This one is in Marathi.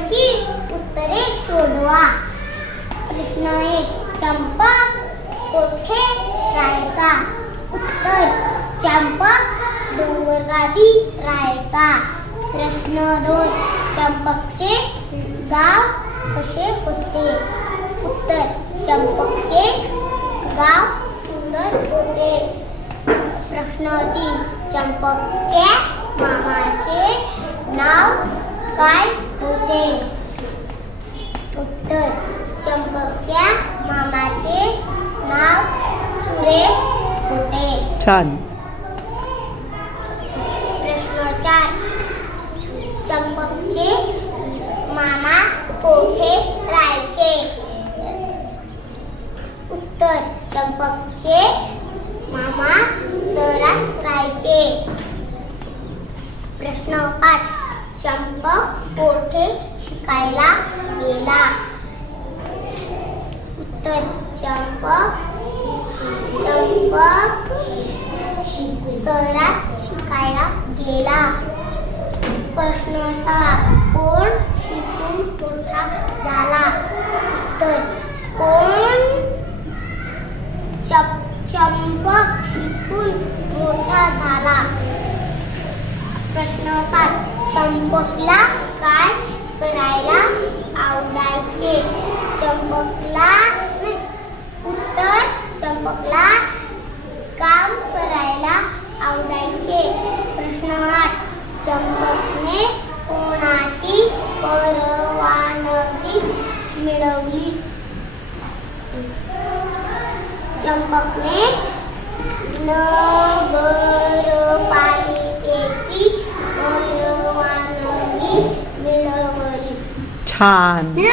प्रश्नांची उत्तरे शोधवा. प्रश्न एक चंपक कोठे राहायचा? उत्तर चंपक डोंगरगावी राहायचा. प्रश्न दोन चंपकचे गाव कसे होते? उत्तर चंपकचे गाव सुंदर होते. प्रश्न तीन चंपकच्या मामाचे नाव काय? उत्तर चंपकच्या मामाचे नाव सुरेश होते. छान. प्रश्न चार. चंपकचे मामा कोठे राहायचे? उत्तर चंपकचे मामा शहरात राहायचे. प्रश्न पाच. चंपक कोठे शिकायला गेला उत्तर चंपक चंपक शहरात शिकायला गेला. प्रश्न सहा कोण शिकून मोठा झाला? उत्तर कोण चंपक शिकून मोठा झाला? प्रश्न सात चंपकला काय करायला आवडायचे चंबकला उत्तर चंबकला काम करायला आवडायचे. प्रश्न आठ चंबकने कोणाची परवानगी मिळवली? चंबकने नगर परवानगी मिळवली छान